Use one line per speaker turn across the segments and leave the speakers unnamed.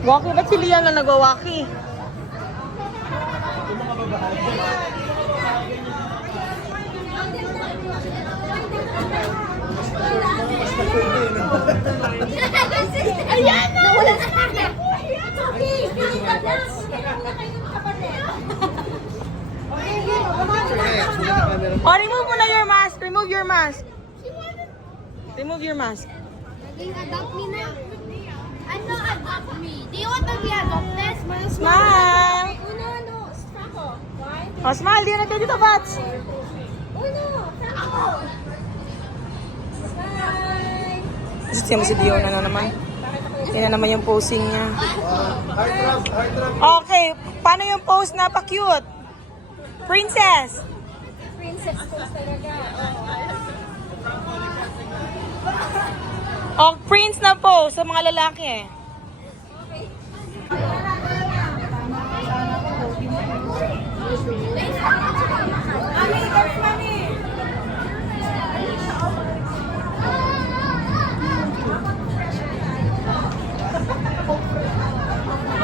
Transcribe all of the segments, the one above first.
Waki, ba't si Liam na nagwawaki?
Ayan na! Nawala sa kanya! Okay, ka na! Muna kayo ng kapatid. Okay, yun.
Oh, remove mo na your mask. Remove your mask. Remove your mask.
Naging adopt me na. Ano adopt me? Do you want to be adopted? Smile,
Smile!
Uno, ano? Strako.
Oh, smile. Di na kayo dito, Bats.
Uno. Strako. Smile.
Kasi siya mo si Diona na naman. Yan na naman yung posing niya. Okay, paano yung pose na pa-cute? Princess!
Princess ko talaga.
Oh, prince na pose sa mga lalaki.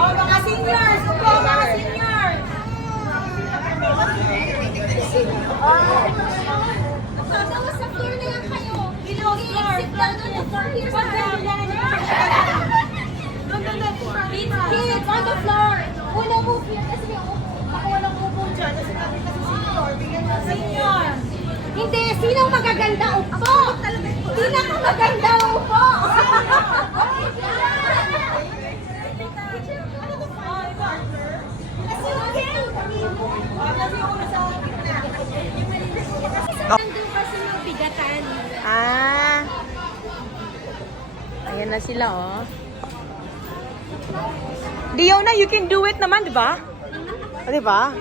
Oh, mga seniors! Opo, mga seniors!
Sa sa floor na yan kayo. Below floor. Sit down on the floor. Here's the Kids, on the floor. Una move here kasi may upo. Baka walang upo dyan. Kasi namin kasi senior. Bigyan na senior. Hindi, sino magaganda upo? Sino ang maganda upo? Nandun kasi yung.
Ah. Ayan na sila, oh. Diona, you can do it naman, di ba? Oh, di ba?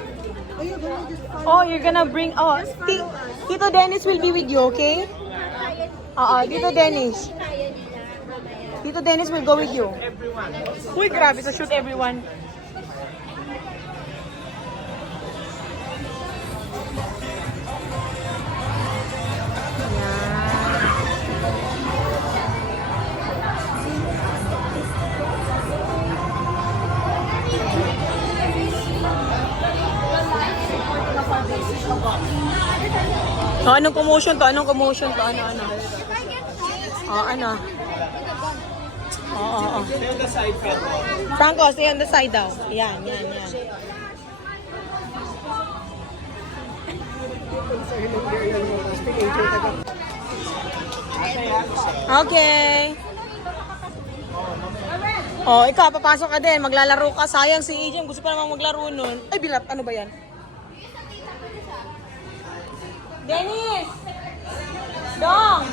Oh, you're gonna bring... Oh, Ti- Tito Dennis will be with you, okay? Oo, Tito Dennis. Tito Dennis will go with you. Uy, grabe, so shoot everyone. Oh, anong commotion to? Anong commotion to? Ano, ano? Oh, ano? Oo, oo. Franco, stay on the side daw. Yan, yan, yan. Okay. Oh, ikaw, papasok ka din. Maglalaro ka. Sayang si Agent. Gusto pa namang maglaro nun. Ay, bilat. Ano ba yan? Dennis! Dong!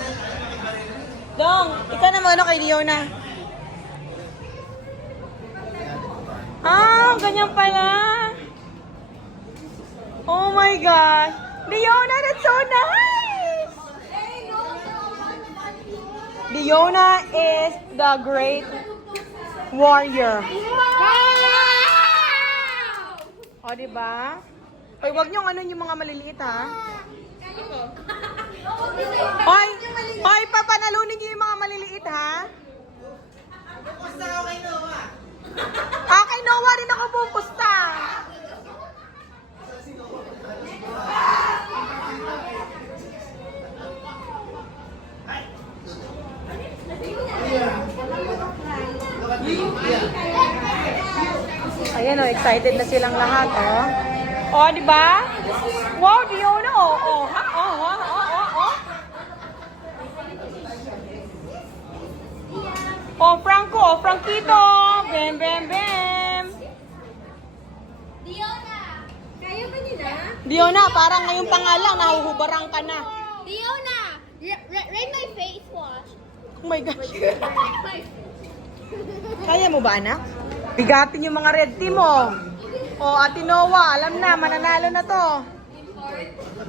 Dong, ikaw naman ano kay Leona? Ah, ganyan pala. Oh my gosh. Leona, that's so nice! Leona is the great warrior. O, di ba? Oy, wag niyo ano yung mga maliliit ha. Hoy, hoy, papanalunin niyo yung mga maliliit ha. Pupusta ako kay Noah. Ah, kay Noah rin ako pupusta. Ayan o, excited na silang lahat, oh. Oh, di ba? Wow, Diona, oh, oh, ha, oh, oh, oh, oh, oh. Oh, Franco, oh, Frankito, bem, bem, bem.
Diona! Kaya ba nila?
Diona, parang ngayong pangalang, nahuhubarang ka na.
Diona! R- r- rate my face wash.
Oh my gosh. Kaya mo ba, anak? Bigatin yung mga red team, oh. Oh, Ate Noah, alam na, mananalo na to.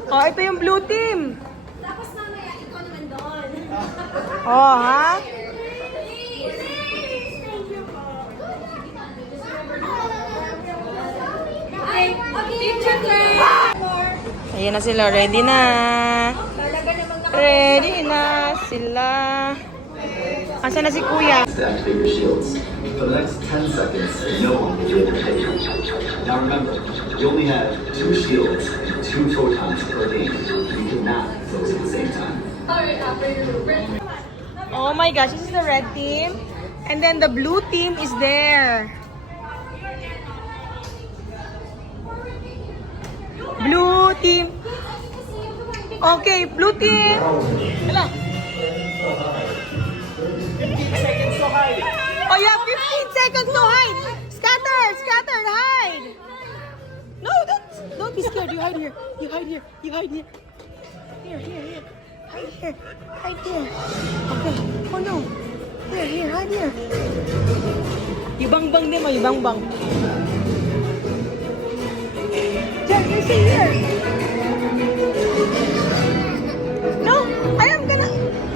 Oh, ito yung blue team.
Tapos mamaya, ikaw naman doon.
Oh, ha?
Ay, okay, picture please.
Ayan na sila. Ready na. Ready na sila. Asa na si kuya?
For the next 10 seconds, join your take. Now remember, you have two shields two totons per game. You cannot focus at the same time.
Oh my gosh, this is the red team. And then the blue team is there. Blue team. Okay, blue team. Hala. Oh, you have 15 seconds to hide. Scatter, scatter, hide. No, don't, don't be scared. You hide here. You hide here. You hide here. Here, here, here. Hide here. Hide here. Okay. Oh no. Here, here, hide here. You bang bang din mo, you bang bang. Jack, you stay here.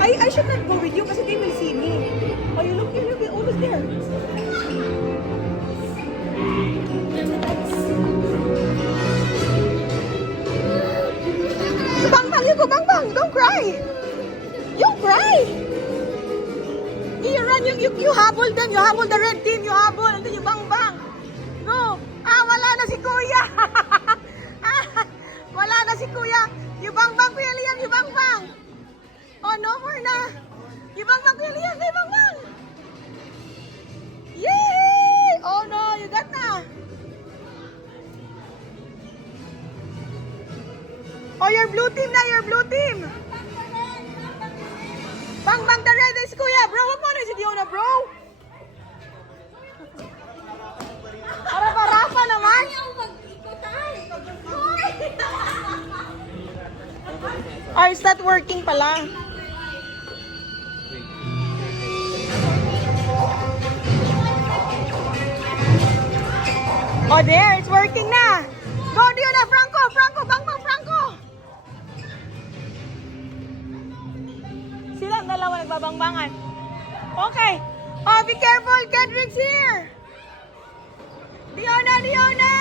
I I should not go with you kasi they will see me. Oh, you look, you look, you're almost there. Bang bang, you go bang bang. Don't cry. You cry. You run, you, you, you habol them. You habol the red team. You habol and then you bang You bang bang, Kuya Liam. You bang bang. Yay! Oh no, you got na. Oh, your blue team na, your blue team. Bang bang the red is kuya, bro. Huwag mo na si Diona, bro. Para parafa naman. Or is that working pala? Oh, there. It's working na. Go, Diona. Franco, Franco. Bang bang, Franco. Silang dalawa nagbabangbangan. Okay. Oh, be careful. Kendrick's here. Diona, Diona.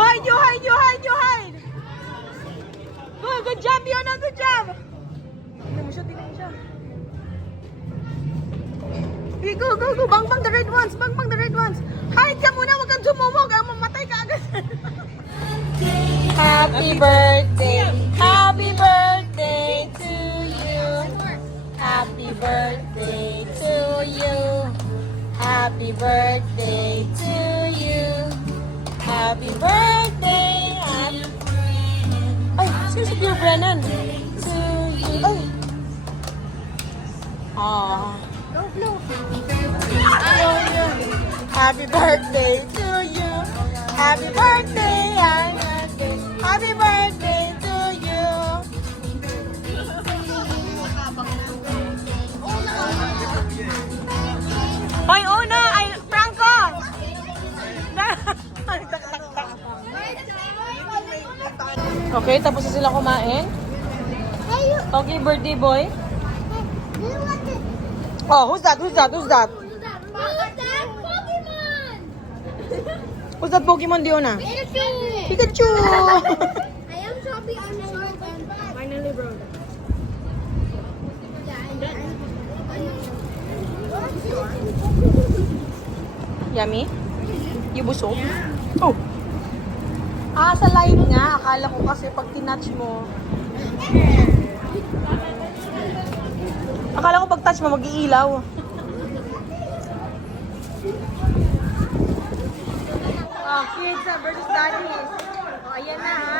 Hide, you hide, you hide, you hide. Good, good job, Diona, good job. Tingnan mo siya. Okay, go, go, go. Bang, bang the red ones. Bang, bang the red ones. Hide ka muna. Huwag kang sumumog. Ah, mamatay ka agad. Happy birthday. Happy birthday to you. Happy birthday, happy birthday, happy birthday to you. Hoy, una! Ay, Franco! okay, tapos na sila kumain. Okay, birthday boy. Oh, who's that? Who's that? Who's that?
Pokemon!
Who's that Pokemon, Diona?
Pikachu!
Pikachu!
I am Shopee Arnold. Finally, bro.
Yummy? You busog? Oh! Ah, sa light nga. Akala ko kasi pag tinouch mo. Akala ko pag touch mo, mag-iilaw. Oh, kids ah, versus daddies. Oh, ayan na ha.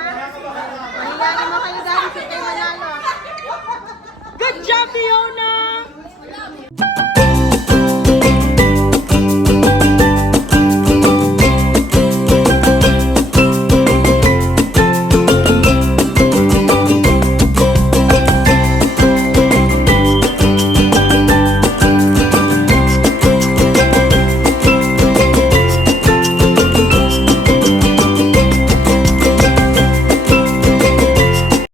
Mahilangin mo kayo daddies at kayo manalo. Good job, Fiona!